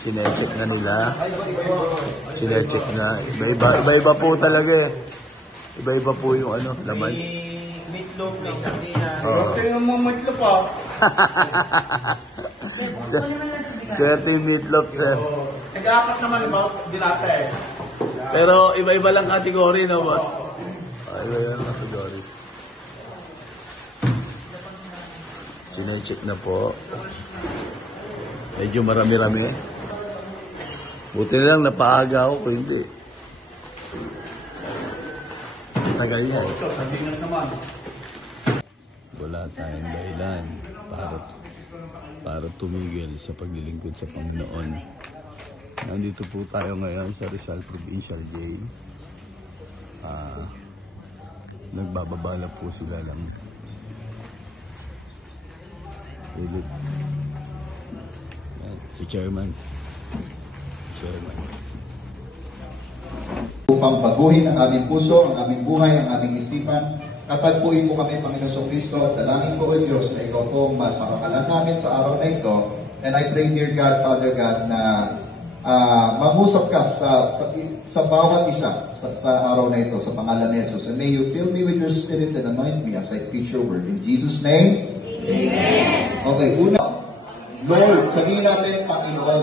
Sinecheck na nila. Sinecheck na. Iba-iba po talaga eh. Iba-iba po yung ano, laman. Meatloaf lang. Kaya yung mga meatloaf pa. Swerte yung meatloaf, sir. Nag-aapat naman ba? Dilata eh. Pero iba-iba lang kategory na, boss. Iba-iba lang kategory. Sinecheck na po. Medyo marami-rami. Buti na lang napaaga ako kung hindi. Tagal niya eh. Wala tayong dahilan para tumigil sa paglilingkod sa Panginoon. Nandito po tayo ngayon sa Rizal Provincial Jail. Nagbababala po sila lang. Si Chairman. Upang baguhin ang aming puso, ang aming buhay, ang aming isipan, katagpuin mo kami, Panginoon Kristo, at dalangin ko, O Diyos, na ikaw pong mapakakalan namin sa araw na ito. And I pray, dear God, Father God, na mangusap ka sa bawat isa sa araw na ito, sa pangalan ni Jesus. And may you fill me with your spirit and anoint me as I preach your word. In Jesus' name, Amen. Okay, una, Lord, sabihin natin, Panginoon.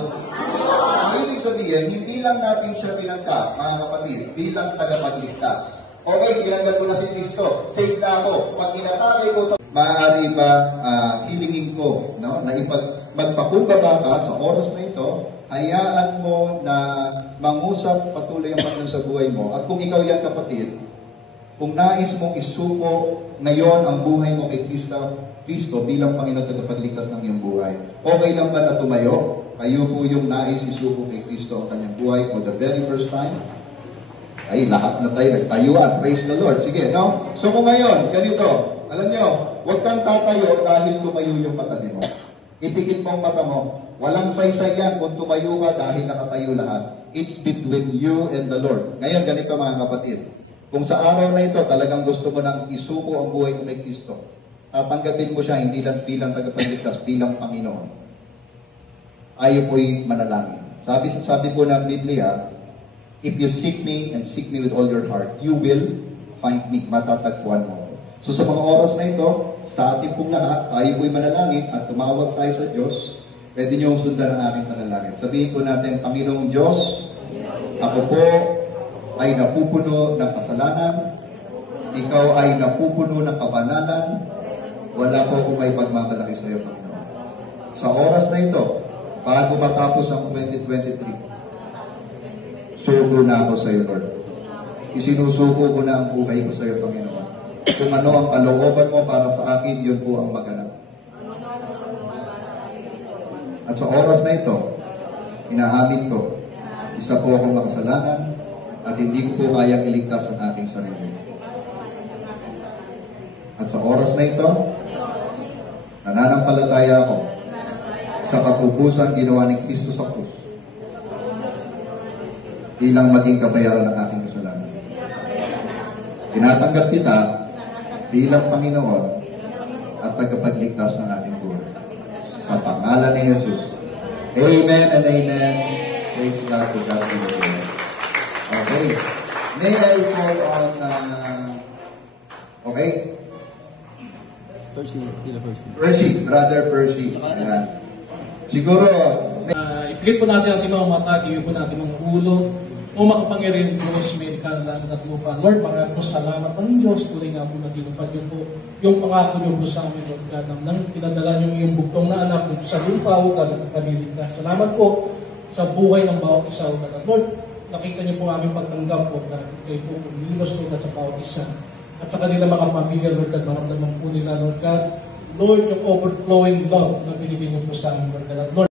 Ang ibig sabihin, hindi lang natin siya tinangka, mga kapatid, bilang tagapagligtas. Okay, tinanggal ko na si Kristo, save na ako. Pag inatake ko sa... Maaari ba hilingin ko, no, na magpakumbaba ka sa oras na ito, hayaan mo na mangusap patuloy ang Panginoon sa buhay mo. At kung ikaw yan, kapatid, kung nais mong isuko ngayon ang buhay mo kay Kristo bilang Panginoon at tagapagligtas ng iyong buhay, okay lang ba na tumayo? Kayo po yung nais isuko kay Kristo ang kanyang buhay for the very first time? Ay, lahat na tayo nagtayuan. Praise the Lord. Sige, no? So kung ngayon, ganito, alam nyo, huwag kang tatayo dahil tumayo yung patabi mo. Ipikit mo ang mata mo. Walang saysay yan kung tumayo ka dahil nakatayo lahat. It's between you and the Lord. Ngayon, ganito mga kapatid. Kung sa araw na ito, talagang gusto mo nang isuko ang buhay mo kay Kristo, tatanggapin mo siya hindi lang bilang tagapagligtas, bilang Panginoon. Ayaw po'y manalangin. Sabi po ng Biblia, if you seek me and seek me with all your heart, you will find me. Matatagpuan mo. So sa mga oras na ito, sa ating pong lahat, tayo po'y manalangin at tumawag tayo sa Diyos. Pwede niyong sundan ang aking panalangin. Sabihin po natin, Panginoong Diyos, ako po ay napupuno ng kasalanan. Ikaw ay napupuno ng kabanalan. Wala po akong may pagmamalaki sa iyo, Panginoon. Sa oras na ito, bago matapos ang 2023, suko na ako sa iyo, Lord. Isinusuko ko na ang buhay ko sa iyo, Panginoon. Kung ano ang kalooban mo para sa akin, yun po ang maganap. At sa oras na ito, inaamin ko, isa po akong makasalanan at hindi ko po kayang iligtas ang aking sarili. At sa oras na ito, nananampalataya ako sa katubusan ginawa ni Kristo sa krus bilang maging kabayaran ng aking kasalanan. Tinatanggap kita bilang Panginoon at tagapagligtas ng ating buhay. Sa pangalan ni Jesus. Amen and amen. Praise God to God be the glory. Okay. May I call on okay? Percy, Brother Percy. Siguro, ipigit po natin ating mga mata, iyon po natin mga ulo, o makapangyarihan Diyos, may kalan at lupa. Lord, maraming po salamat ng Diyos, tuloy nga po na tinupad niyo po yung pangako niyo po sa amin, Lord God, nang pinadala niyo yung bugtong na anak dito sa lupa, o God, at kaniligtas. Salamat po sa buhay ng bawat isa, o God. Lord, nakita niyo po aming pagtanggap po, God, kayo po kumilos po sa bawat isa. At sa kanila mga pamilya, Lord God, maramdaman po nila, Lord God, Lord, yung overflowing love na binigay niyo po sa amin, Lord God. Lord,